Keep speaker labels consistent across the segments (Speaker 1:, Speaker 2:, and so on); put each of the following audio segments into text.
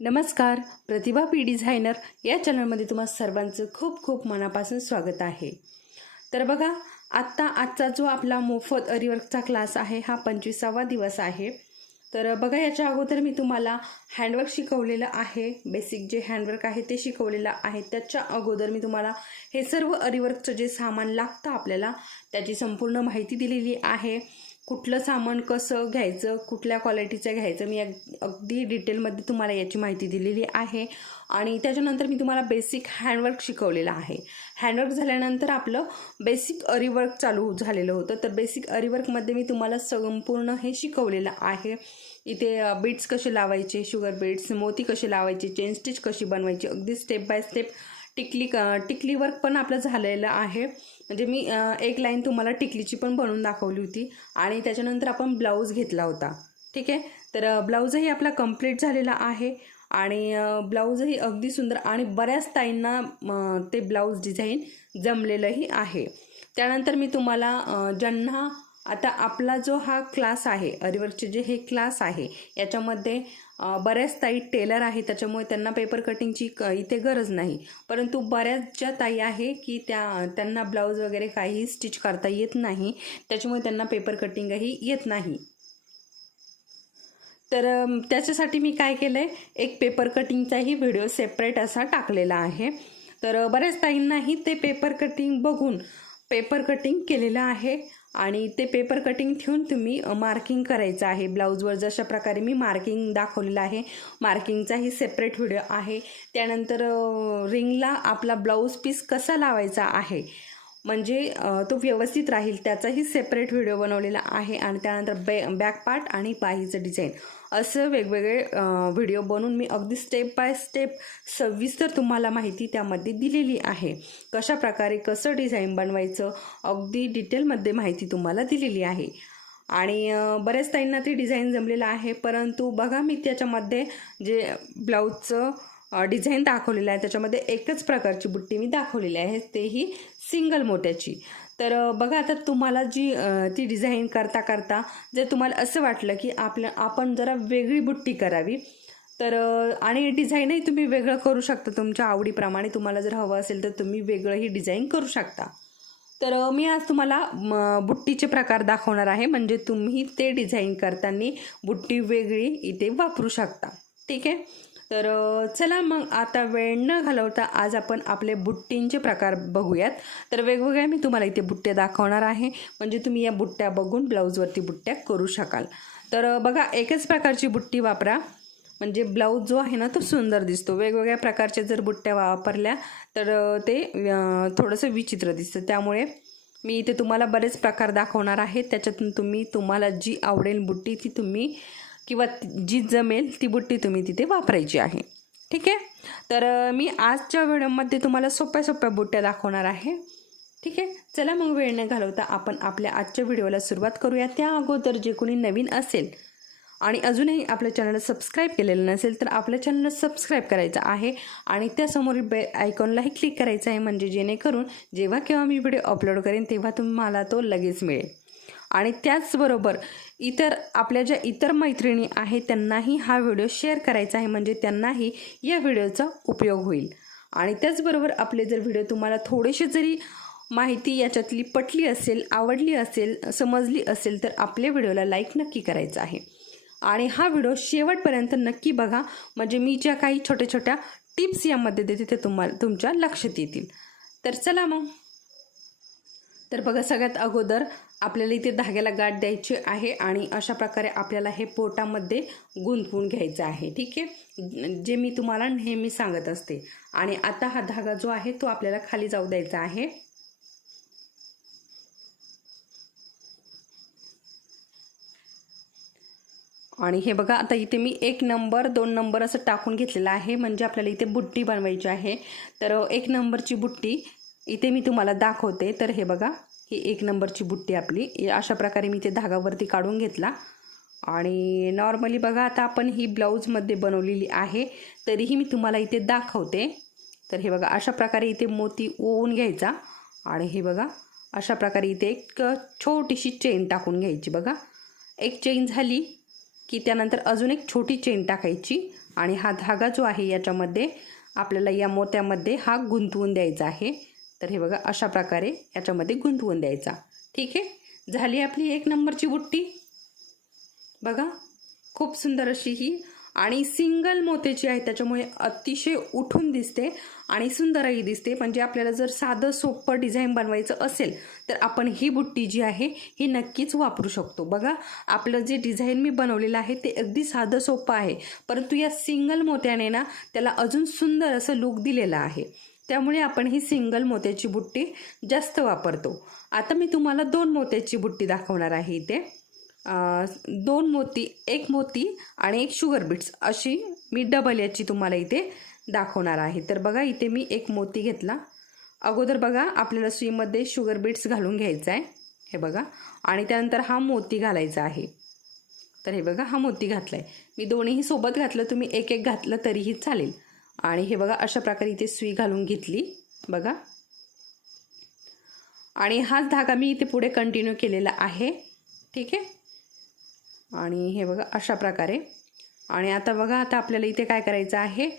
Speaker 1: नमस्कार प्रतिभा P designer या चॅनलमध्ये तुम्हा सर्वांचं खूप खूप मनापासून स्वागत आहे. तर बघा आत्ता आजचा जो आपला मोफत अरिवर्कचा क्लास आहे हा पंचवीसावा दिवस आहे. तर बघा याच्या अगोदर मी तुम्हाला हँडवर्क शिकवलेलं आहे बेसिक जे हँडवर्क आहे ते शिकवलेलं आहे. त्याच्या अगोदर मी तुम्हाला हे सर्व अरिवर्कचं जे सामान लागतं आपल्याला त्याची संपूर्ण माहिती दिलेली आहे. कुठलं सामान कसं घ्यायचं कुठल्या क्वालिटीचं घ्यायचं मी अग- अगदी डिटेलमध्ये तुम्हाला याची माहिती दिलेली आहे. आणि त्याच्यानंतर मी तुम्हाला बेसिक हँडवर्क शिकवलेलं आहे. हँडवर्क झाल्यानंतर आपलं बेसिक अरिवर्क चालू झालेलं होतं. तर बेसिक अरिवर्कमध्ये मी तुम्हाला संपूर्ण हे शिकवलेलं आहे. इथे बीट्स कसे लावायचे शुगर बीट्स मोती कसे लावायचे चेन स्टिच कशी बनवायची अगदी स्टेप बाय स्टेप टिकली टिकली वर्क पण आपलं झालेलं आहे. म्हणजे मी एक लाईन तुम्हाला टिकलीची पण बनवून दाखवली होती आणि त्याच्यानंतर आपण ब्लाऊज घेतला होता. ठीक आहे? तर ब्लाऊजही आपला कंप्लीट झालेला आहे आणि ब्लाऊजही अगदी सुंदर आणि बऱ्याच ताईंना ते ब्लाऊज डिझाईन जमलेलंही आहे. त्यानंतर मी तुम्हाला ज्यांना आता आपला जो हा क्लास आहे अरिवर्कचे जे हे क्लास आहे याच्यामध्ये बऱ्याच ताई टेलर आहे त्याच्यामुळे त्यांना पेपर कटिंगची क इथे गरज नाही. परंतु बऱ्याच ज्या ताई आहे की त्या त्यांना ब्लाऊज वगैरे काही स्टिच करता येत नाही त्याच्यामुळे त्यांना पेपर कटिंगही येत नाही. तर त्याच्यासाठी मी काय केलं आहे एक पेपर कटिंगचाही व्हिडिओ सेपरेट असा टाकलेला आहे. तर बऱ्याच ताईंनाही ते पेपर कटिंग बघून पेपर कटिंग केलेलं आहे. आणि ते पेपर कटिंग ठेवून तुम्ही मार्किंग करायचं आहे. ब्लाऊजवर जशा प्रकारे मी मार्किंग दाखवलेलं आहे मार्किंगचाही सेपरेट व्हिडिओ आहे. त्यानंतर रिंगला आपला ब्लाऊज पीस कसा लावायचा आहे? म्हणजे तो व्यवस्थित राहील त्याचाही सेपरेट व्हिडिओ बनवलेला आहे. आणि त्यानंतर बॅ बॅक पार्ट आणि बाहीचं डिझाईन असं वेगवेगळे व्हिडिओ बनवून मी अगदी स्टेप बाय स्टेप सविस्तर तुम्हाला माहिती त्यामध्ये दिलेली आहे. कशा प्रकारे कसं डिझाईन बनवायचं अगदी डिटेलमध्ये माहिती तुम्हाला दिलेली आहे. आणि बऱ्याच ताईंना ते डिझाईन जमलेलं आहे परंतु बघा मी त्याच्यामध्ये जे ब्लाऊजचं डिझाईन दाखवलेलं आहे त्याच्यामध्ये एकच प्रकारची बुट्टी मी दाखवलेली आहे तेही सिंगल मोत्याची. तर बघा आता तुम्हाला जी ती डिझाईन करता करता जर तुम्हाला असं वाटलं की आपल्या आपण जरा वेगळी बुट्टी करावी तर आणि डिझाईनही तुम्ही वेगळं करू शकता. तुमच्या आवडीप्रमाणे तुम्हाला जर हवं असेल तर तुम्ही वेगळंही डिझाईन करू शकता. तर मी आज तुम्हाला बुट्टीचे प्रकार दाखवणार आहे. म्हणजे तुम्ही ते डिझाईन करताना बुट्टी वेगळी इथे वापरू शकता. ठीक आहे? तर चला मग आता वेळ न घालवता आज आपण आपले बुट्टींचे प्रकार बघूयात. तर वेगवेगळ्या मी तुम्हाला इथे बुट्ट्या दाखवणार आहे. म्हणजे तुम्ही या बुट्ट्या बघून ब्लाऊजवरती बुट्ट्या करू शकाल. तर बघा एकच प्रकारची बुट्टी वापरा. म्हणजे ब्लाऊज जो आहे ना तो सुंदर दिसतो. वेगवेगळ्या प्रकारच्या जर बुट्ट्या वापरल्या तर ते थोडंसं विचित्र दिसतं. त्यामुळे मी इथे तुम्हाला बरेच प्रकार दाखवणार आहे. त्याच्यातून तुम्ही तुम्हाला जी आवडेल बुट्टी ती तुम्ही किंवा जी जमेल ती बुट्टी तुम्ही तिथे वापरायची आहे. ठीक आहे? तर मी आजच्या व्हिडिओमध्ये तुम्हाला सोप्या सोप्या बुट्ट्या दाखवणार आहे. ठीक आहे? चला मग वेळ न घालवता आपण आपल्या आजच्या व्हिडिओला सुरुवात करूया. त्या अगोदर जे कोणी नवीन असेल आणि अजूनही आपल्या चॅनलला सबस्क्राईब केलेलं नसेल तर आपल्या चॅनलला सबस्क्राईब करायचं आहे आणि त्यासमोरील बे आयकॉनलाही क्लिक करायचं आहे. म्हणजे जेणेकरून जेव्हा केव्हा मी व्हिडिओ अपलोड करेन तेव्हा तुम्हाला तो लगेच मिळेल. आणि त्याचबरोबर इतर आपल्या ज्या इतर मैत्रिणी आहेत त्यांनाही हा व्हिडिओ शेअर करायचा आहे. म्हणजे त्यांनाही या व्हिडिओचा उपयोग होईल. आणि त्याचबरोबर आपले जर व्हिडिओ तुम्हाला थोडेसे जरी माहिती याच्यातली पटली असेल आवडली असेल समजली असेल तर आपल्या व्हिडिओला लाईक नक्की करायचं आहे. आणि हा व्हिडिओ शेवटपर्यंत नक्की बघा. म्हणजे मी ज्या काही छोट्या छोट्या टिप्स यामध्ये देते ते तुम्हाला तुमच्या लक्षात येतील. तर चला मग. तर बघा सगळ्यात अगोदर आपल्याला इथे धाग्याला गाठ द्यायची आहे आणि अशा प्रकारे आपल्याला हे पोटामध्ये गुंतवून घ्यायचं आहे ठीक आहे? जे मी तुम्हाला नेहमी सांगत असते. आणि आता हा धागा जो आहे तो आपल्याला खाली जाऊ द्यायचा आहे. आणि हे बघा आता इथे मी एक नंबर दोन नंबर असं टाकून घेतलेलं आहे. म्हणजे आपल्याला इथे बुट्टी बनवायची आहे. तर एक नंबरची बुट्टी इथे मी तुम्हाला दाखवते. तर हे बघा ही एक नंबरची बुट्टी आपली. अशा प्रकारे मी ते धागावरती काढून घेतला. आणि नॉर्मली बघा आता आपण ही ब्लाऊजमध्ये बनवलेली आहे तरीही मी तुम्हाला इथे दाखवते. तर हे बघा अशा प्रकारे इथे मोती ओवून घ्यायचा. आणि हे बघा अशा प्रकारे इथे एक छोटीशी चेन टाकून घ्यायची बघा. एक चेन झाली की त्यानंतर अजून एक छोटी चेन टाकायची. आणि हा धागा जो आहे याच्यामध्ये आपल्याला या मोत्यामध्ये हा गुंतवून द्यायचा आहे. तर हे बघा अशा प्रकारे याच्यामध्ये गुंतवून द्यायचा. ठीक आहे? झाली आपली एक नंबरची बुट्टी. बघा खूप सुंदर अशी ही. आणि सिंगल मोत्याची आहे त्याच्यामुळे अतिशय उठून दिसते आणि सुंदरही दिसते. म्हणजे आपल्याला जर साधं सोपं डिझाईन बनवायचं असेल तर आपण ही बुट्टी जी आहे ही नक्कीच वापरू शकतो. बघा आपलं जे डिझाईन मी बनवलेलं आहे ते अगदी साधं सोपं आहे. परंतु या सिंगल मोत्याने ना त्याला अजून सुंदर असं लुक दिलेलं आहे. त्यामुळे आपण ही सिंगल मोत्याची बुट्टी जास्त वापरतो. आता मी तुम्हाला दोन मोत्याची बुट्टी दाखवणार आहे इथे. दोन मोती एक मोती आणि एक शुगर बीट्स अशी मी डबल याची तुम्हाला इथे दाखवणार आहे. तर बघा इथे मी एक मोती घेतला. अगोदर बघा आपल्याला सुईमध्ये शुगर बीट्स घालून घ्यायचं आहे. हे बघा. आणि त्यानंतर हा मोती घालायचा आहे. तर हे बघा हा मोती घातला आहे मी दोन्हीही सोबत घातलं तुम्ही एक एक घातलं तरीही चालेल. आणि हे बघा अशा प्रकारे इथे सुई घालून घेतली बघा. आणि हाच धागा मी इथे पुढे कंटिन्यू केलेला आहे. ठीक आहे? आणि हे बघा अशा प्रकारे. आणि आता बघा आता आपल्याला इथे काय करायचं आहे?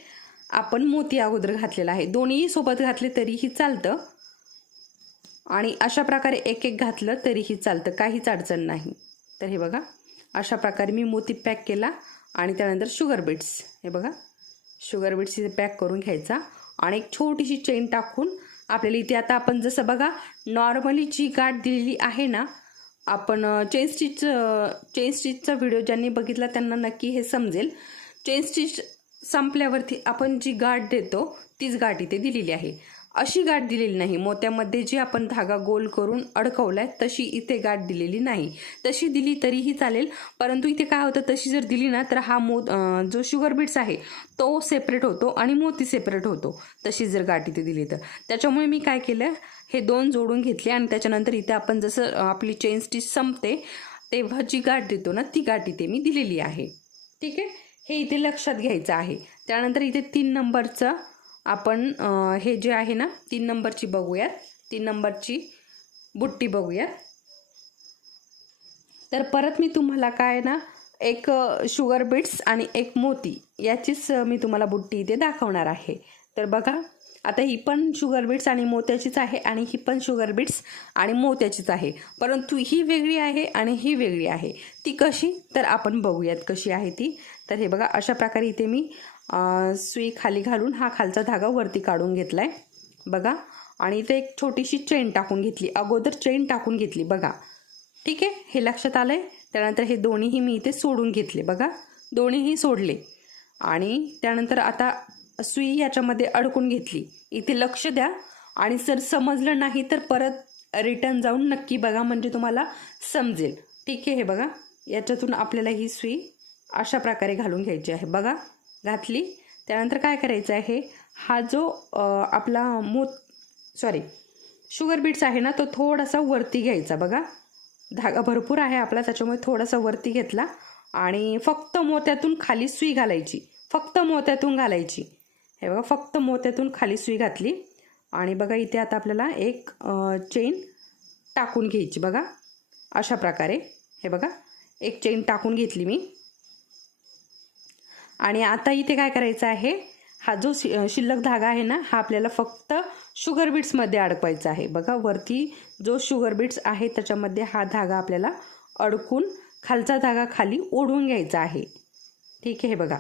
Speaker 1: आपण मोती अगोदर घातलेला आहे. दोन्ही सोबत घातले तरीही चालतं. आणि अशा प्रकारे एक एक घातलं तरीही चालतं. काहीच अडचण नाही. तर हे बघा अशा प्रकारे मी मोती पॅक केला. आणि त्यानंतर शुगर बीट्स हे बघा. शुगर बीट्स इथे पॅक करून घ्यायचा आणि एक छोटीशी चेन टाकून आपल्याला इथे आता आपण जसं बघा नॉर्मली जी गाठ दिलेली आहे ना आपण चेन स्टिच चेन स्टिचचा व्हिडिओ ज्यांनी बघितला त्यांना नक्की हे समजेल. चेन स्टिच संपल्यावरती आपण जी गाठ देतो तीच गाठ इथे दिलेली आहे. अशी गाठ दिलेली नाही. मोत्यामध्ये जी आपण धागा गोल करून अडकवलाय तशी इथे गाठ दिलेली नाही. तशी दिली तरीही चालेल परंतु इथे काय होतं तशी जर दिली ना तर हा मो जो शुगर बीट्स आहे तो सेपरेट होतो आणि मोती सेपरेट होतो तशी जर गाठ इथे दिली तर. त्याच्यामुळे मी काय केलं हे दोन जोडून घेतले आणि त्याच्यानंतर इथे आपण जसं आपली चेन स्टिच संपते तेव्हा जी गाठ देतो ना ती गाठ इथे मी दिलेली आहे. ठीक आहे? हे इथे लक्षात घ्यायचं आहे. त्यानंतर इथे तीन नंबरचं आपण हे जे आहे ना तीन नंबरची बघूयात. तीन नंबरची बुट्टी बघूयात. तर परत मी तुम्हाला काय ना एक शुगर बीट्स आणि एक मोती याचीच मी तुम्हाला बुट्टी इथे दाखवणार आहे. तर बघा आता ही पण शुगर बीट्स आणि मोत्याचीच आहे आणि ही पण शुगर बीट्स आणि मोत्याचीच आहे. परंतु ही वेगळी आहे आणि ही वेगळी आहे. ती कशी? तर आपण बघूयात कशी आहे ती. तर हे बघा अशा प्रकारे इथे मी सुई खाली घालून हा खालचा धागा वरती काढून घेतला आहे बघा. आणि इथे एक छोटीशी चेन टाकून घेतली. अगोदर चेन टाकून घेतली. बघा. ठीक आहे? हे लक्षात आलंय? त्यानंतर हे दोन्हीही मी इथे सोडून घेतले. बघा. दोन्हीही सोडले. आणि त्यानंतर आता सुई याच्यामध्ये अडकून घेतली. इथे लक्ष द्या. आणि जर समजलं नाही तर परत रिटर्न जाऊन नक्की बघा. म्हणजे तुम्हाला समजेल. ठीक आहे? हे बघा. याच्यातून आपल्याला ही सुई अशा प्रकारे घालून घ्यायची आहे. बघा. घातली. त्यानंतर काय करायचं आहे? हा जो आपला मोत सॉरी शुगर बीट्स आहे ना तो थोडासा वरती घ्यायचा बघा. धागा भरपूर आहे आपला त्याच्यामुळे थोडासा वरती घेतला आणि फक्त मोत्यातून खाली सुई घालायची. फक्त मोत्यातून घालायची. हे बघा फक्त मोत्यातून खाली सुई घातली आणि बघा इथे आता आपल्याला एक चेन टाकून घ्यायची बघा. अशा प्रकारे. हे बघा एक चेन टाकून घेतली मी. आणि आता इथे काय करायचं आहे? हा जो शि- शिल्लक धागा आहे ना हा आपल्याला फक्त शुगर बीट्समध्ये अडकवायचा आहे. बघा वरती जो शुगर बीट्स आहे त्याच्यामध्ये हा धागा आपल्याला अडकून खालचा धागा खाली ओढून घ्यायचा आहे. ठीक आहे हे बघा.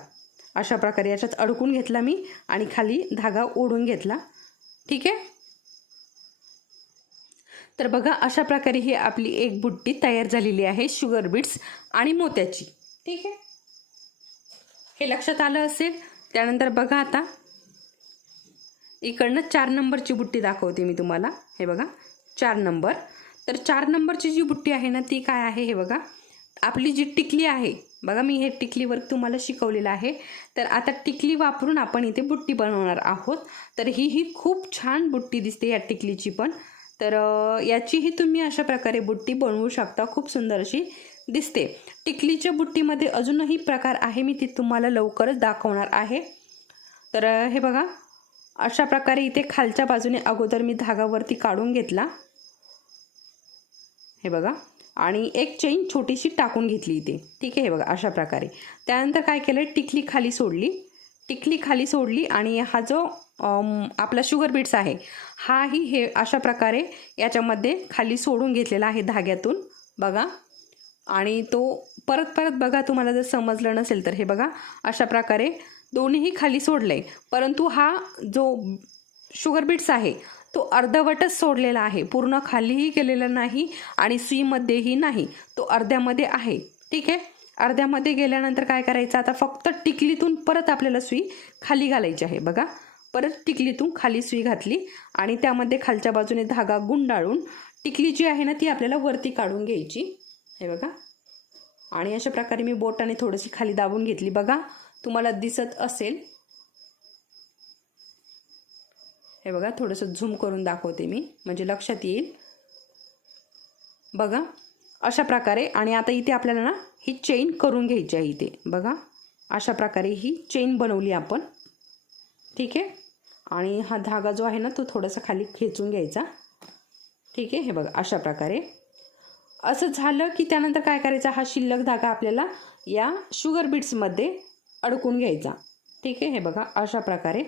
Speaker 1: अशा प्रकारे याच्यात अडकून घेतला मी आणि खाली धागा ओढून घेतला. ठीक आहे? तर बघा अशा प्रकारे ही आपली एक बुट्टी तयार झालेली आहे शुगर बीट्स आणि मोत्याची. ठीक आहे? हे लक्षात आलं असेल? त्यानंतर बघा आता. इकडनं चार नंबरची बुट्टी दाखवते मी तुम्हाला. हे बघा चार नंबर. तर चार नंबरची जी बुट्टी आहे ना ती काय आहे हे बघा. आपली जी टिकली आहे बघा मी हे टिकलीवर तुम्हाला शिकवलेलं आहे. तर आता टिकली वापरून आपण इथे बुट्टी बनवणार आहोत. तर ही ही खूप छान बुट्टी दिसते या टिकलीची पण. तर याचीही तुम्ही अशा प्रकारे बुट्टी बनवू शकता. खूप सुंदर अशी दिसते. टिकलीच्या बुट्टीमध्ये अजूनही प्रकार आहे मी ती तुम्हाला लवकरच दाखवणार आहे. तर हे बघा. अशा प्रकारे इथे खालच्या बाजूने अगोदर मी धागावरती काढून घेतला. हे बघा. आणि एक चेन छोटीशी टाकून घेतली इथे. ठीक आहे हे बघा अशा प्रकारे. त्यानंतर काय केलं? टिकली खाली सोडली. टिकली खाली सोडली आणि हा जो आपला शुगर बीट्स आहे हाही हे अशा प्रकारे याच्यामध्ये खाली सोडून घेतलेला आहे धाग्यातून. बघा. आणि तो परत परत बघा तुम्हाला जर समजलं नसेल तर. हे बघा अशा प्रकारे दोन्हीही खाली सोडले परंतु हा जो शुगर बीट्स आहे तो अर्धवटच सोडलेला आहे. पूर्ण खालीही गेलेला नाही आणि सुईमध्येही नाही. तो अर्ध्यामध्ये आहे. ठीक आहे? अर्ध्यामध्ये गेल्यानंतर काय करायचं? आता फक्त टिकलीतून परत आपल्याला सुई खाली घालायची आहे. बघा परत टिकलीतून खाली सुई घातली आणि त्यामध्ये खालच्या बाजूने धागा गुंडाळून टिकली जी आहे ना ती आपल्याला वरती काढून घ्यायची. हे बघा. आणि अशा प्रकारे मी बोटाने थोडीशी खाली दाबून घेतली. बघा तुम्हाला दिसत असेल. हे बघा थोडंसं झूम करून दाखवते मी. म्हणजे लक्षात येईल. बघा अशा प्रकारे. आणि आता इथे आपल्याला ना ही चेन करून घ्यायची आहे इथे. बघा अशा प्रकारे ही चेन बनवली आपण. ठीक आहे? आणि हा धागा जो आहे ना तो थोडासा खाली खेचून घ्यायचा. ठीक आहे? हे बघा अशा प्रकारे. असं झालं की त्यानंतर काय करायचा? हा शिल्लक धागा आपल्याला या शुगर बीट्समध्ये अडकून घ्यायचा. ठीक आहे? हे बघा अशा प्रकारे.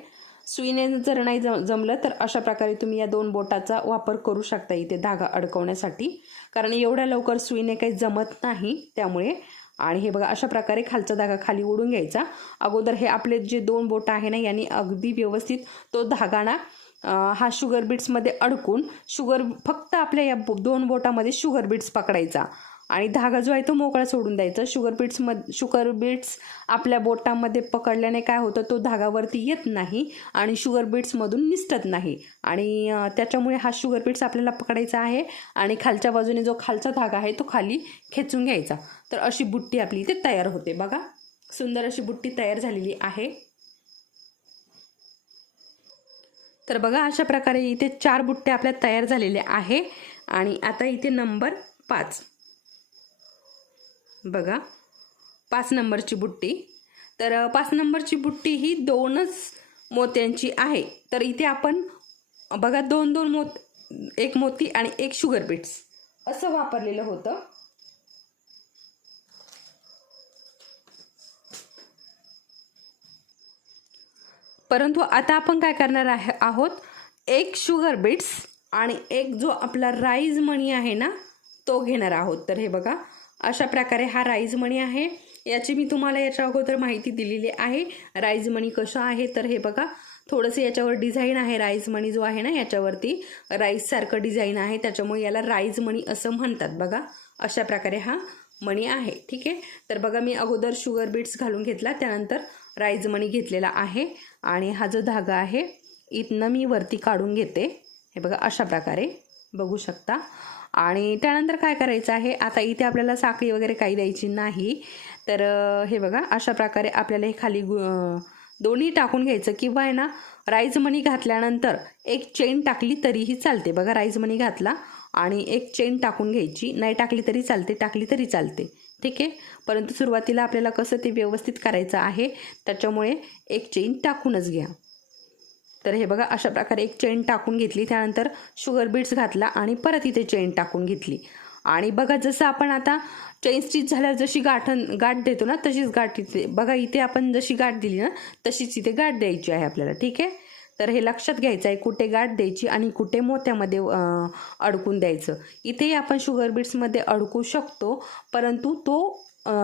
Speaker 1: सुईने जर नाही जम जमलं तर अशा प्रकारे तुम्ही या दोन बोटाचा वापर करू शकता इथे धागा अडकवण्यासाठी. कारण एवढ्या लवकर सुईने काही जमत नाही त्यामुळे. आणि हे बघा अशा प्रकारे खालचा धागा खाली ओढून घ्यायचा. अगोदर हे आपले जे दोन बोट आहे ना यांनी अगदी व्यवस्थित तो धागा ना हा शुगर बीट्समध्ये अडकून शुगर फक्त आपल्या या दोन बोटामध्ये शुगर बीट्स पकडायचा. आणि धागा जो आहे तो मोकळा सोडून द्यायचा. शुगर बीट्समध्ये शुगर बीट्स आपल्या बोटामध्ये पकडल्याने काय होतं? तो धागावरती येत नाही आणि शुगर बीट्समधून निसटत नाही. आणि त्याच्यामुळे हा शुगर बीट्स आपल्याला पकडायचा आहे आणि खालच्या बाजूने जो खालचा धागा आहे तो खाली खेचून घ्यायचा. तर अशी बुट्टी आपली इथे तयार होते. बघा सुंदर अशी बुट्टी तयार झालेली आहे. तर बघा अशा प्रकारे इथे चार बुट्टे आपल्या तयार झालेले आहे. आणि आता इथे नंबर पाच. बघा पाच नंबरची बुट्टी. तर पाच नंबरची बुट्टी ही दोनच मोत्यांची आहे. तर इथे आपण बघा दोन दोन मोत एक मोती आणि एक शुगर बीट्स असं वापरलेलं होतं. परंतु आता आपण काय करणार आहे आहोत एक शुगर बीट्स आणि एक जो आपला राईज मणी आहे ना तो घेणार आहोत. तर हे बघा अशा प्रकारे हा राईज मणी आहे. याची मी तुम्हाला याच्या अगोदर माहिती दिलेली आहे. राईज मणी कसं आहे तर हे बघा थोडंसं याच्यावर डिझाईन आहे. राईज मणी जो आहे ना याच्यावरती राईजसारखं डिझाईन आहे. त्याच्यामुळे याला राईज मणी असं म्हणतात बघा. अशा प्रकारे हा मणी आहे. ठीक आहे? तर बघा मी अगोदर शुगर बीट्स घालून घेतला त्यानंतर राईज मणी घेतलेला आहे. आणि हा जो धागा आहे इथनं मी वरती काढून घेते. हे बघा अशा प्रकारे. बघू शकता. आणि त्यानंतर काय करायचं आहे आता इथे आपल्याला साखळी वगैरे काही द्यायची नाही. तर हे बघा अशा प्रकारे आपल्याला हे खाली गु- दोन्ही टाकून घ्यायचं. किंवा आहे ना राईज मणी घातल्यानंतर एक चेन टाकली तरीही चालते. बघा राईज मणी घातला आणि एक चेन टाकून घ्यायची. नाही टाकली तरी चालते टाकली तरी चालते. ठीक आहे? परंतु सुरुवातीला आपल्याला कसं ते व्यवस्थित करायचं आहे त्याच्यामुळे एक चेन टाकूनच घ्या. तर हे बघा अशा प्रकारे एक चेन टाकून घेतली. त्यानंतर शुगर बीट्स घातला आणि परत इथे चेन टाकून घेतली. आणि बघा जसं आपण आता चेन स्टिच झाल्यावर जशी गाठण गाठ देतो ना तशीच गाठ इथे बघा इथे आपण जशी गाठ दिली ना तशीच इथे गाठ द्यायची आहे आपल्याला. ठीक आहे? तर हे लक्षात घ्यायचं आहे कुठे गाठ द्यायची आणि कुठे मोत्यामध्ये अडकून द्यायचं. इथेही आपण शुगर बीट्समध्ये अडकू शकतो परंतु तो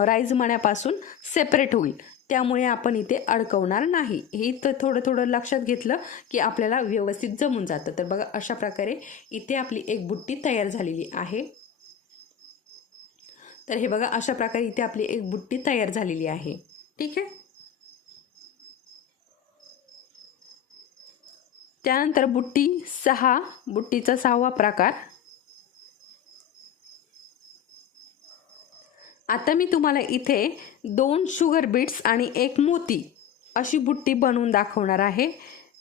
Speaker 1: राईज मण्यापासून सेपरेट होईल. त्यामुळे आपण इथे अडकवणार नाही. हे तर थोडं थोडं लक्षात घेतलं की आपल्याला व्यवस्थित जमून जातं. तर बघा अशा प्रकारे इथे आपली एक बुट्टी तयार झालेली आहे. तर हे बघा अशा प्रकारे इथे आपली एक बुट्टी तयार झालेली आहे. ठीक आहे? त्यानंतर बुट्टी सहा बुट्टीचा सहावा प्रकार. आता मी तुम्हाला इथे दोन शुगर बीट्स आणि एक मोती अशी बुट्टी बनवून दाखवणार आहे.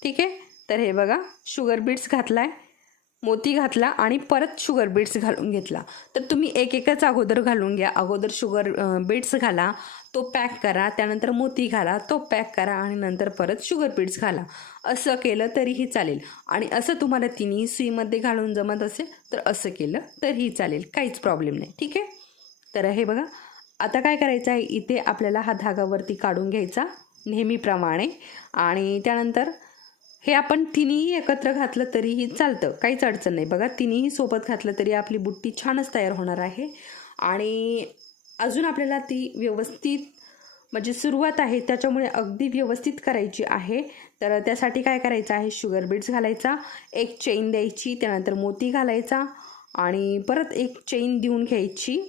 Speaker 1: ठीक आहे? तर हे बघा शुगर बीट्स घातलाय मोती घातला आणि परत शुगर बीट्स घालून घेतला. तर तुम्ही एक एकच अगोदर घालून घ्या. अगोदर शुगर बीट्स घाला. तो पॅक करा त्यानंतर मोती घाला तो पॅक करा आणि नंतर परत शुगर पीड्स घाला. असं केलं तरीही चालेल. आणि असं तुम्हाला तिन्ही सुईमध्ये घालून जमत असेल तर असं केलं तरीही चालेल. काहीच प्रॉब्लेम नाही. ठीक आहे? तर हे बघा. आता काय करायचं आहे? इथे आपल्याला हा धागावरती काढून घ्यायचा नेहमीप्रमाणे. आणि त्यानंतर हे आपण तिन्ही एकत्र घातलं तरीही चालतं. काहीच अडचण नाही. बघा तिन्ही सोबत घातलं तरी आपली बुट्टी छानच तयार होणार आहे. आणि अजून आपल्याला ती व्यवस्थित म्हणजे सुरुवात आहे त्याच्यामुळे अगदी व्यवस्थित करायची आहे. तर त्यासाठी काय करायचं आहे? शुगर बीट्स घालायचा एक चेन द्यायची त्यानंतर मोती घालायचा आणि परत एक चेन देऊन घ्यायची.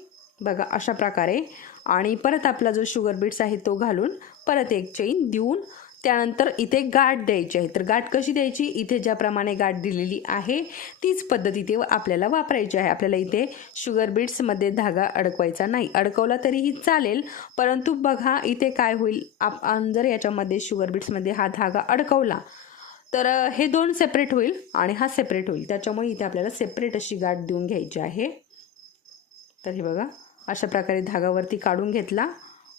Speaker 1: बघा अशा प्रकारे. आणि परत आपला जो शुगर बीट्स आहे तो घालून परत एक चेन देऊन त्यानंतर इथे गाठ द्यायची आहे. तर गाठ कशी द्यायची? इथे ज्याप्रमाणे गाठ दिलेली आहे तीच पद्धत इथे आपल्याला वापरायची आहे. आपल्याला इथे शुगर बीट्समध्ये धागा अडकवायचा नाही. अडकवला तरीही चालेल परंतु बघा इथे काय होईल. आपण जर याच्यामध्ये शुगर बीट्समध्ये हा धागा अडकवला तर हे दोन सेपरेट होईल आणि हा सेपरेट होईल. त्याच्यामुळे इथे आपल्याला सेपरेट अशी गाठ देऊन घ्यायची आहे. तर हे बघा अशा प्रकारे धागावरती काढून घेतला.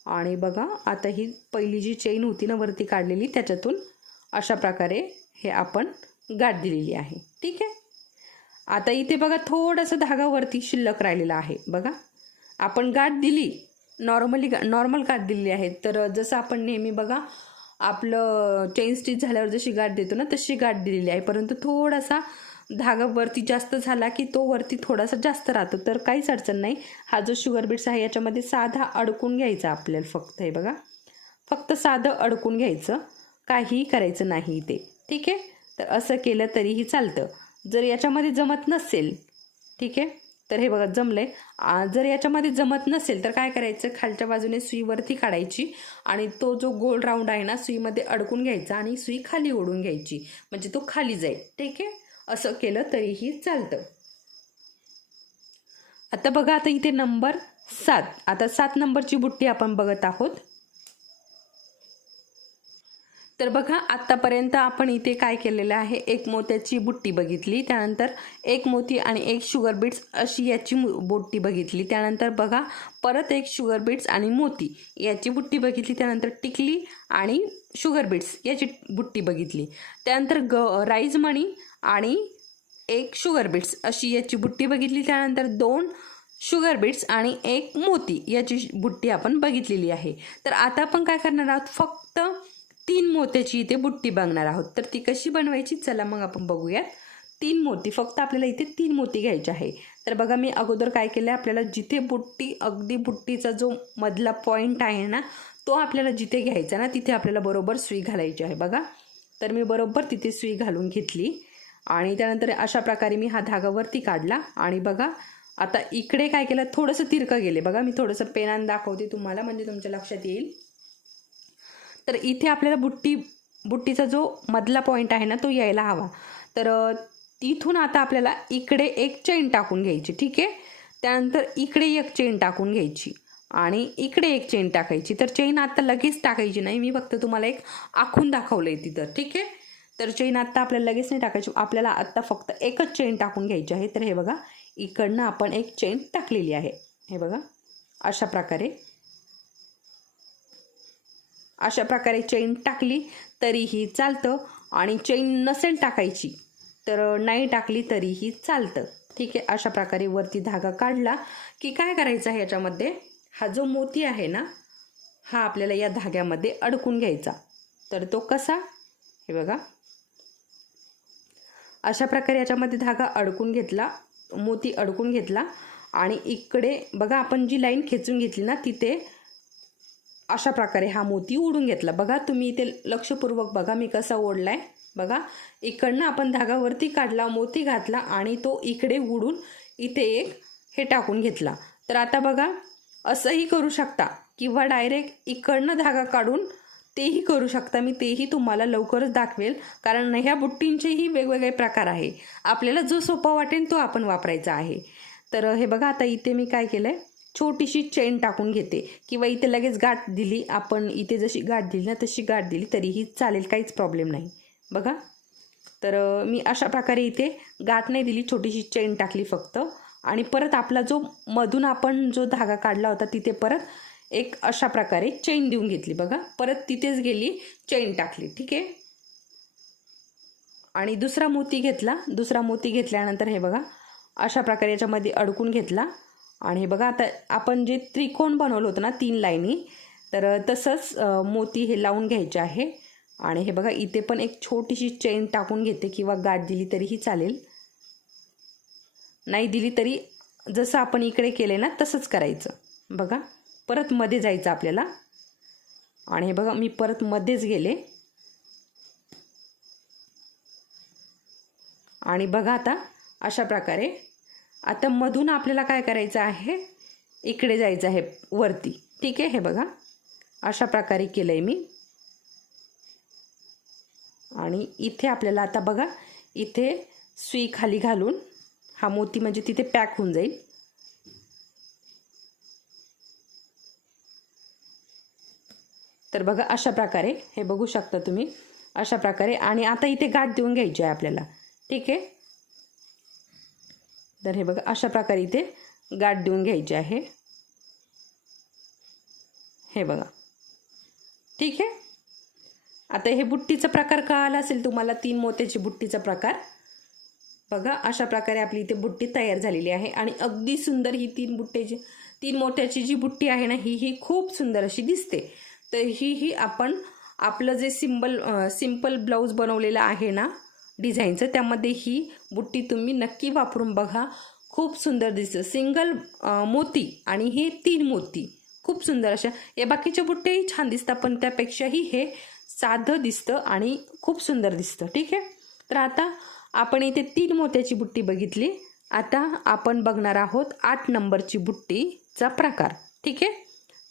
Speaker 1: आणि बघा आता ही पहिली जी चेन होती ना वरती काढलेली त्याच्यातून अशा प्रकारे हे आपण गाठ दिलेली आहे. ठीक आहे? आता इथे बघा थोडंसं धागावरती शिल्लक राहिलेला आहे. बघा आपण गाठ दिली नॉर्मली गा नॉर्मल गाठ दिलेली आहे. तर जसं आपण नेहमी बघा आपलं चेन स्टिच झाल्यावर जशी गाठ देतो ना तशी गाठ दिलेली आहे. परंतु थोडासा धागा वरती जास्त झाला की तो वरती थोडासा जास्त राहतो. तर काहीच अडचण नाही. हा जो शुगर बीट्स आहे याच्यामध्ये साधा अडकून घ्यायचा आपल्याला फक्त. हे बघा. फक्त साधं अडकून घ्यायचं. काहीही करायचं नाही ते. ठीक आहे? तर असं केलं तरीही चालतं. जर याच्यामध्ये जमत नसेल ठीक आहे? तर हे बघा जमलंय. आहे जर याच्यामध्ये जमत नसेल तर काय करायचं? खालच्या बाजूने सुईवरती काढायची आणि तो जो गोल राऊंड आहे ना सुईमध्ये अडकून घ्यायचा आणि सुई खाली ओढून घ्यायची. म्हणजे तो खाली जाईल. ठीक आहे? असं केलं तरीही चालतं. आता बघा आता इथे नंबर सात. आता सात नंबरची बुट्टी आपण बघत आहोत. तर बघा आत्तापर्यंत आपण इथे काय केलेलं आहे? एक मोत्याची बुट्टी बघितली त्यानंतर एक मोती आणि एक शुगर बीट्स अशी याची बुट्टी बघितली. त्यानंतर बघा परत एक शुगर बीट्स आणि मोती याची बुट्टी बघितली त्यानंतर टिकली आणि शुगर बीट्स याची बुट्टी बघितली. त्यानंतर ग राईज मणी आणि एक शुगर बीट्स अशी याची बुट्टी बघितली त्यानंतर दोन शुगर बीट्स आणि एक मोती याची बुट्टी आपण बघितलेली आहे. तर आता आपण काय करणार आहोत? फक्त तीन मोत्याची इथे बुट्टी बघणार आहोत. तर ती कशी बनवायची? चला मग आपण बघूयात. तीन मोती. फक्त आपल्याला इथे तीन मोती घ्यायचे आहे. तर बघा मी अगोदर काय केलं आहे आपल्याला जिथे बुट्टी अगदी बुट्टीचा जो मधला पॉईंट आहे ना तो आपल्याला जिथे घ्यायचा ना तिथे आपल्याला बरोबर सुई घालायची आहे. बघा. तर मी बरोबर तिथे सुई घालून घेतली. आणि त्यानंतर अशा प्रकारे मी हा धागा वरती काढला. आणि बघा आता इकडे काय केलं? थोडंसं तिरकं गेले. बघा मी थोडंसं पेनान दाखवते तुम्हाला म्हणजे तुमच्या लक्षात येईल. तर इथे आपल्याला बुट्टी बुट्टीचा जो मधला पॉईंट आहे ना तो यायला हवा. तर तिथून आता आपल्याला इकडे एक चेन टाकून घ्यायची ठीक आहे? त्यानंतर इकडे एक चेन टाकून घ्यायची आणि इकडे एक चेन टाकायची. तर चेन आता लगेच टाकायची नाही. मी फक्त तुम्हाला एक आखून दाखवलं आहे तिथं ठीक आहे? तर चेन आत्ता आपल्याला लगेच नाही टाकायची. आपल्याला आत्ता फक्त एकच चेन टाकून घ्यायची आहे. तर हे बघा इकडनं आपण एक चेन टाकलेली आहे. हे बघा अशा प्रकारे. अशा प्रकारे चेन टाकली तरीही चालतं आणि चेन नसेल टाकायची तर नाही टाकली तरीही चालतं. ठीक आहे अशा प्रकारे वरती धागा काढला की काय करायचं आहे याच्यामध्ये? हा जो मोती आहे ना हा आपल्याला या धाग्यामध्ये अडकून घ्यायचा. तर तो कसा? हे बघा. अशा प्रकारे याच्यामध्ये धागा अडकून घेतला मोती अडकून घेतला आणि इकडे बघा आपण जी लाईन खेचून घेतली ना तिथे अशा प्रकारे हा मोती ओढून घेतला. बघा तुम्ही इथे लक्षपूर्वक बघा मी कसा ओढलाय. बघा इकडनं आपण धागावरती काढला मोती घातला आणि तो इकडे उडून इथे एक हे टाकून घेतला. तर आता बघा असंही करू शकता किंवा डायरेक्ट इकडनं धागा काढून तेही करू शकता. मी तेही तुम्हाला लवकरच दाखवेल. कारण ह्या बुट्टींचेही वेगवेगळे प्रकार आहे. आपल्याला जो सोपा वाटेल तो आपण वापरायचा आहे. तर हे बघा आता इथे मी काय केलं आहे छोटीशी चेन टाकून घेते. किंवा इथे लगेच गाठ दिली. आपण इथे जशी गाठ दिली ना तशी गाठ दिली तरीही चालेल काहीच प्रॉब्लेम नाही. बघा. तर मी अशा प्रकारे इथे गाठ नाही दिली छोटीशी चेन टाकली फक्त. आणि परत आपला जो मधून आपण जो धागा काढला होता तिथे परत एक अशा प्रकारे चेन देऊन घेतली बघा. परत तिथेच गेली चेन टाकली ठीक आहे? आणि दुसरा मोती घेतला. दुसरा मोती घेतल्यानंतर हे बघा अशा प्रकारे याच्यामध्ये अडकून घेतला. आणि हे बघा आता आपण जे त्रिकोण बनवलं होतं ना तीन लाईनी तर तसंच मोती हे लावून घ्यायचे आहे. आणि हे बघा इथे पण एक छोटीशी चेन टाकून घेते किंवा गाठ दिली तरीही चालेल. नाही दिली तरी जसं आपण इकडे केले ना तसंच करायचं. बघा. परत मध्ये जायचं आपल्याला. आणि हे बघा मी परत मध्येच गेले. आणि बघा आता अशा प्रकारे. आता मधून आपल्याला काय करायचं आहे? इकडे जायचं आहे वरती. ठीक आहे हे बघा. अशा प्रकारे केलं आहे मी. आणि इथे आपल्याला आता बघा इथे सुई खाली घालून हा मोती म्हणजे तिथे पॅक होऊन जाईल. तर बघा अशा प्रकारे हे बघू शकता तुम्ही. अशा प्रकारे. आणि आता इथे गाठ देऊन घ्यायची आहे आपल्याला. ठीक आहे? तर हे बघा अशा प्रकारे इथे गाठ देऊन घ्यायची आहे. हे बघा. ठीक आहे? आता हे बुट्टीचा प्रकार कळाला असेल तुम्हाला तीन मोत्याची बुट्टीचा प्रकार. बघा अशा प्रकारे आपली इथे बुट्टी तयार झालेली आहे. आणि अगदी सुंदर ही तीन बुट्ट्याची तीन मोत्याची जी बुट्टी आहे ना ही ही खूप सुंदर अशी दिसते. तर हीही आपण आपलं जे सिम्बल सिंपल ब्लाऊज बनवलेलं आहे ना डिझाईनचं त्यामध्ये ही बुट्टी तुम्ही नक्की वापरून बघा. खूप सुंदर दिसतं. सिंगल मोती आणि हे तीन मोती. खूप सुंदर अशा. या बाकीच्या बुट्ट्याही छान दिसतात पण त्यापेक्षाही हे साधं दिसतं आणि खूप सुंदर दिसतं. ठीक आहे? तर आता आपण इथे तीन मोत्याची बुट्टी बघितली. आता आपण बघणार आहोत आठ नंबरची बुट्टीचा प्रकार. ठीक आहे?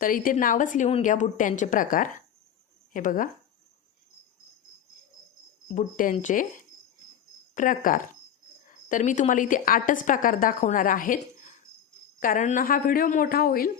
Speaker 1: तर इथे नावच लिहून घ्या बुट्ट्यांचे प्रकार. हे बघा. बुट्ट्यांचे प्रकार. तर मी तुम्हाला इथे आठच प्रकार दाखवणार आहेत. कारण हा व्हिडिओ मोठा होईल.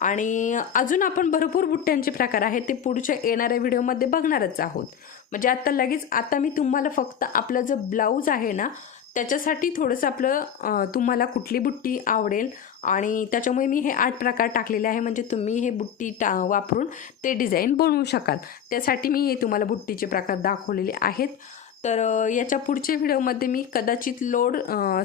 Speaker 1: आणि अजून आपण भरपूर बुट्ट्यांचे प्रकार आहेत ते पुढच्या येणाऱ्या व्हिडिओमध्ये बघणारच आहोत. म्हणजे आत्ता लगेच आता मी तुम्हाला फक्त आपलं जो ब्लाऊज आहे ना त्याच्यासाठी थोडंसं आपलं तुम्हाला कुठली बुट्टी आवडेल आणि त्याच्यामुळे मी हे आठ प्रकार टाकलेले आहे. म्हणजे तुम्ही हे बुट्टी टा वापरून ते डिझाईन बनवू शकाल. त्यासाठी मी हे तुम्हाला बुट्टीचे प्रकार दाखवलेले आहेत. तर याच्या पुढच्या व्हिडिओमध्ये मी कदाचित लोड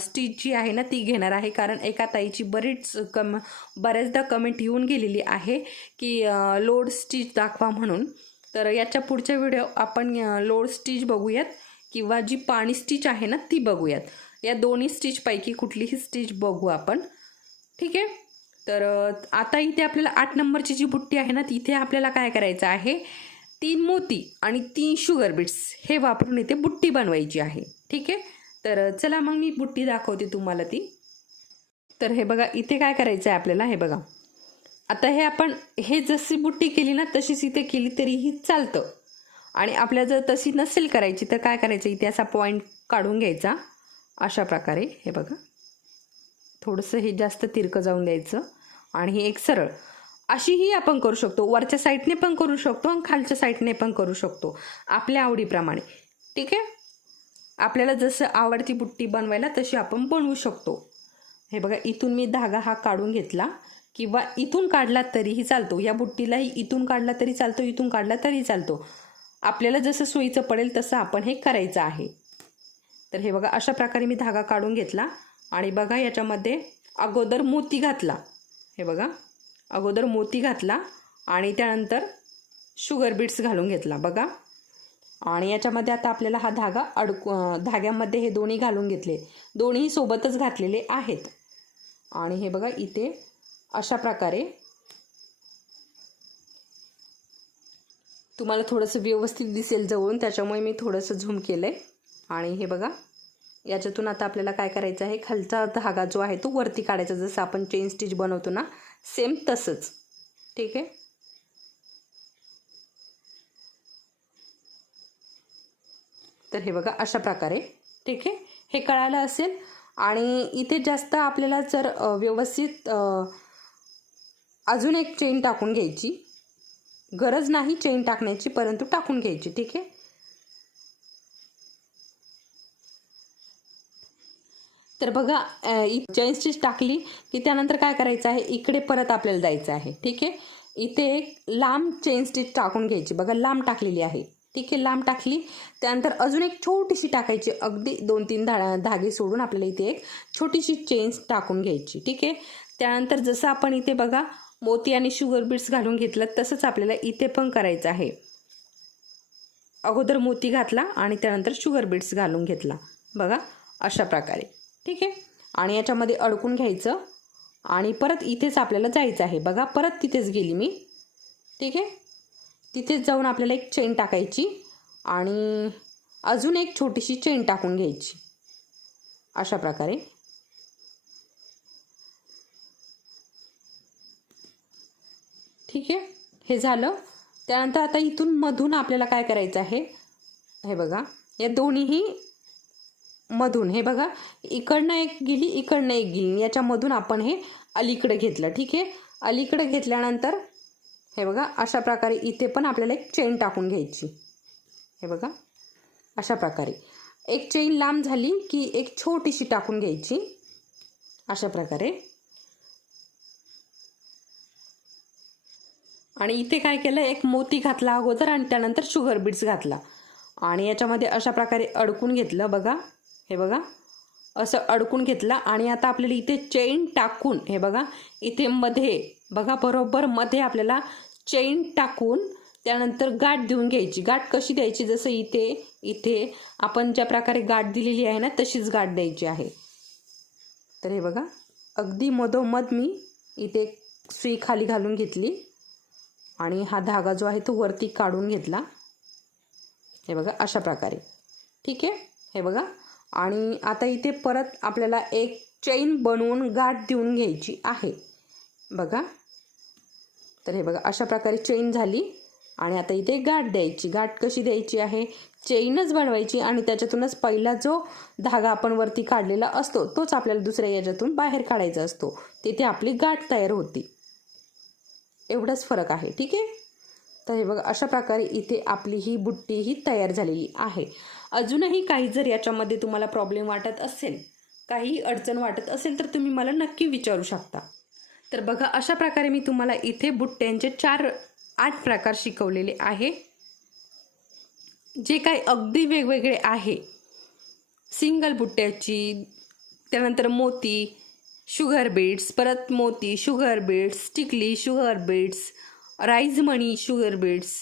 Speaker 1: स्टिच जी आहे ना ती घेणार आहे. कारण एका ताईची बरीच कम बऱ्याचदा कमेंट येऊन गेलेली आहे की लोड स्टिच दाखवा म्हणून. तर याच्या पुढच्या व्हिडिओ आपण लोड स्टिच बघूयात. किंवा जी पाणी स्टिच आहे ना ती बघूयात. या दोन्ही स्टिचपैकी कुठलीही स्टिच बघू आपण. ठीक आहे? तर आता इथे आपल्याला आठ नंबरची जी बुट्टी आहे ना तिथे आपल्याला काय करायचं आहे? तीन मोती आणि तीन शुगर बीट्स हे वापरून इथे बुट्टी बनवायची आहे. ठीक आहे? तर चला मग मी बुट्टी दाखवते तुम्हाला ती. तर हे बघा इथे काय करायचं आहे आपल्याला? हे बघा. आता हे आपण हे जशी बुट्टी केली ना तशीच इथे केली तरीही चालतं. आणि आपल्या जर तशी नसेल करायची तर काय करायचं? इथे असा पॉईंट काढून घ्यायचा. अशा प्रकारे हे बघा. थोडंसं हे जास्त तिरकं जाऊन द्यायचं. आणि हे एक सरळ. अशीही आपण करू शकतो. वरच्या साईडने पण करू शकतो आणि खालच्या साईडने पण करू शकतो. आपल्या आवडीप्रमाणे. ठीक आहे? आपल्याला जसं आवडती बुट्टी बनवायला तशी आपण बनवू शकतो. हे बघा इथून मी धागा हा काढून घेतला. किंवा इथून काढला तरीही चालतो. या बुट्टीलाही इथून काढला तरी चालतो इथून काढला तरी चालतो. आपल्याला जसं सोयीचं पडेल तसं आपण हे करायचं आहे. तर हे बघा अशा प्रकारे मी धागा काढून घेतला आणि बघा याच्यामध्ये अगोदर मोती घातला. हे बघा अगोदर मोती घातला आणि त्यानंतर शुगर बीट्स घालून घेतला बघा. आणि याच्यामध्ये आता आपल्याला हा धागा अडकू धाग्यामध्ये हे दोन्ही घालून घेतले. दोन्ही सोबतच घातलेले आहेत. आणि हे बघा इथे अशा प्रकारे तुम्हाला थोडंसं व्यवस्थित दिसेल जवळून त्याच्यामुळे मी थोडंसं झूम केलं आहे आणि हे बघा याच्यातून आता आपल्याला काय करायचं आहे खालचा धागा जो आहे तो वरती काढायचा जसं आपण चेन स्टिच बनवतो ना सेम तसंच. ठीक आहे? तर हे बघा अशा प्रकारे. ठीक आहे? हे कळालं असेल. आणि इथे जास्त आपल्याला जर व्यवस्थित अजून एक चेन टाकून घ्यायची. गरज नाही चेन टाकण्याची परंतु टाकून घ्यायची ठीक आहे? तर बघा चेन स्टिच टाकली की त्यानंतर काय करायचं आहे? इकडे परत आपल्याला जायचं आहे ठीक आहे? इथे एक लांब चेन स्टिच टाकून घ्यायची. बघा लांब टाकलेली आहे ठीक आहे? लांब टाकली. त्यानंतर अजून एक छोटीशी टाकायची. अगदी दोन तीन धा धागे सोडून आपल्याला इथे एक छोटीशी चेन टाकून घ्यायची ठीक आहे? त्यानंतर जसं आपण इथे बघा मोती आणि शुगर बीट्स घालून घेतलं तसंच आपल्याला इथे पण करायचं आहे. अगोदर मोती घातला आणि त्यानंतर शुगर बीट्स घालून घेतला. बघा अशा प्रकारे. ठीक आहे? आणि याच्यामध्ये अडकून घ्यायचं. आणि परत इथेच आपल्याला जायचं आहे. बघा परत तिथेच गेली मी. ठीक आहे? तिथेच जाऊन आपल्याला एक चेन टाकायची आणि अजून एक छोटीशी चेन टाकून घ्यायची. अशा प्रकारे. ठीक आहे? हे झालं. त्यानंतर आता इथून मधून आपल्याला काय करायचं आहे? हे बघा. या दोन्हीही मधून. हे बघा. इकडनं एक गेली इकडनं एक गेली. याच्यामधून आपण हे अलीकडे घेतलं. ठीक आहे? अलीकडे घेतल्यानंतर हे बघा अशा प्रकारे इथे पण आपल्याला एक चेन टाकून घ्यायची. हे बघा. अशा प्रकारे. एक चेन लांब झाली की एक छोटीशी टाकून घ्यायची. अशा प्रकारे. आणि इथे काय केलं एक मोती घातला अगोदर आणि त्यानंतर शुगर बीट्स घातला. आणि याच्यामध्ये अशा प्रकारे अडकून घेतलं बघा हे बघा. असं अडकून घेतलं आणि आता आपल्याला इथे चेन टाकून हे बघा इथे मध्ये बघा बरोबर मध्ये आपल्याला चेन टाकून त्यानंतर गाठ देऊन घ्यायची. गाठ कशी द्यायची? जसं इथे इथे आपण ज्या प्रकारे गाठ दिलेली आहे ना तशीच गाठ द्यायची आहे. तर हे बघा अगदी मधोमध मी इथे सुई खाली घालून घेतली. आणि हा धागा जो आहे तो वरती काढून घेतला. हे बघा अशा प्रकारे. ठीक आहे? हे बघा. आणि आता इथे परत आपल्याला एक चेन बनवून गाठ देऊन घ्यायची आहे. बघा. तर हे बघा अशा प्रकारे चेन झाली. आणि आता इथे गाठ द्यायची. गाठ कशी द्यायची आहे? चेनच बनवायची आणि त्याच्यातूनच पहिला जो धागा आपण वरती काढलेला असतो तोच आपल्याला दुसऱ्या याच्यातून बाहेर काढायचा असतो. तिथे आपली गाठ तयार होती. एवढाच फरक आहे ठीक आहे? तर हे बघा अशा प्रकारे इथे आपली ही बुट्टी ही तयार झालेली आहे. अजूनही काही जर याच्यामध्ये तुम्हाला प्रॉब्लेम वाटत असेल काही अडचण वाटत असेल तर तुम्ही मला नक्की विचारू शकता. तर बघा अशा प्रकारे मी तुम्हाला इथे बुट्ट्यांचे चार आठ प्रकार शिकवलेले आहे. जे काही अगदी वेगवेगळे आहे. सिंगल बुट्ट्याची त्यानंतर मोती शुगर बीट्स परत मोती शुगर बीट्स टिकली शुगर बीट्स राईज मणी शुगर बीट्स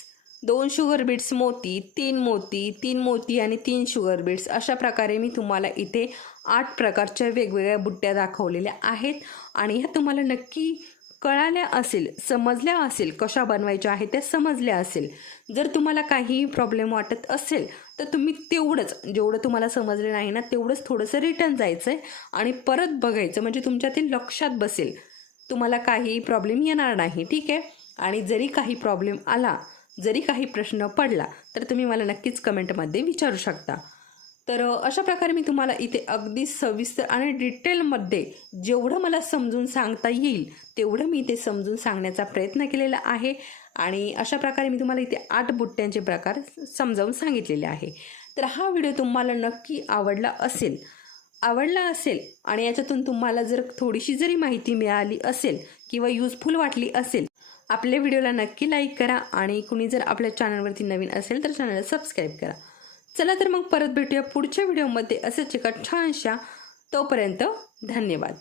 Speaker 1: दोन शुगर बीट्स मोती तीन मोती तीन मोती आणि तीन शुगर बीट्स अशा प्रकारे मी तुम्हाला इथे आठ प्रकारच्या वेगवेगळ्या बुट्ट्या दाखवलेल्या आहेत. आणि ह्या तुम्हाला नक्की कळाल्या असेल समजल्या असेल कशा बनवायच्या आहेत त्या समजल्या असेल. जर तुम्हाला काही प्रॉब्लेम वाटत असेल तर तुम्ही तेवढंच जेवढं तुम्हाला समजलं नाही ना तेवढंच थोडंसं रिटर्न जायचं आहे आणि परत बघायचं. म्हणजे तुमच्या ते लक्षात बसेल तुम्हाला काही प्रॉब्लेम येणार नाही ठीक आहे? आणि जरी काही प्रॉब्लेम आला जरी काही प्रश्न पडला तर तुम्ही मला नक्कीच कमेंटमध्ये विचारू शकता. तर अशा प्रकारे मी तुम्हाला इथे अगदी सविस्तर आणि डिटेलमध्ये जेवढं मला समजून सांगता येईल तेवढं मी इथे समजून सांगण्याचा प्रयत्न केलेला आहे. आणि अशा प्रकारे मी तुम्हाला इथे आठ बुट्ट्यांचे प्रकार समजावून सांगितलेले आहे. तर हा व्हिडिओ तुम्हाला नक्की आवडला असेल आवडला असेल आणि याच्यातून तुम्हाला जर थोडीशी जरी माहिती मिळाली असेल किंवा युजफुल वाटली असेल आपल्या व्हिडिओला नक्की लाईक करा आणि कुणी जर आपल्या चॅनलवरती नवीन असेल तर चॅनलला सबस्क्राईब करा. चला तर मग परत भेटूया पुढच्या व्हिडिओमध्ये. असेच एका छानशा तोपर्यंत धन्यवाद.